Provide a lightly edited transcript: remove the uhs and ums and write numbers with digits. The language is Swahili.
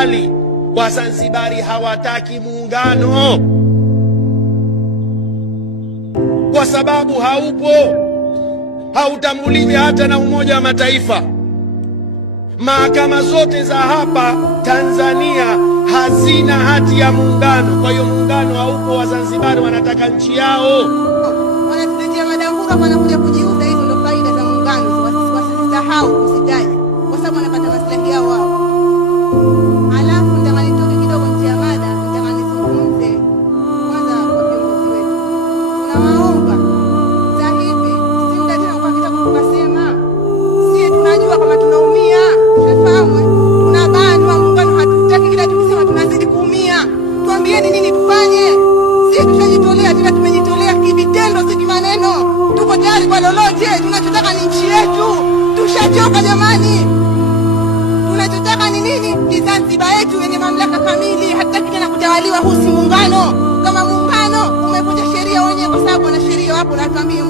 mbali. Wazanzibari hawataki muungano kwa sababu haupo, hautambuliwi hata na Umoja wa Mataifa. Mahakama zote za hapa Tanzania hazina hati ya muungano. Kwa hiyo muungano haupo, Wazanzibari wanataka nchi yao. Wanatuletea madangura, wanakuja kujiuza. Hizo ndio faida za muungano, wasisahau usitaje, kwa sababu wanapata maslahi yao wao. Alafu nataka nitoke kidogo nje ya mada, nataka nizungumze kwanza kwa viongozi wetu. Tunawaomba zahibi, simda tena kwa kitabu tukasema, sisi tunajua kama tunaumia, tunafahamu tunabanwa, muungano hatutaki, kila tukisema tunazidi kuumia. Tuambieni nini tufanye? Sisi tushajitolea, tena tumejitolea kivitendo, si maneno. Tuko tayari kwa lolote. Tunachotaka ni nchi yetu. Tushachoka jamani. Tunachotaka ni nini? Ni Zanzibar yetu yenye mamlaka kamili. Hatutaki tena kutawaliwa. Huu si muungano. Kama muungano umevunja sheria wenyewe, kwa sababu wana sheria wapo na tuambie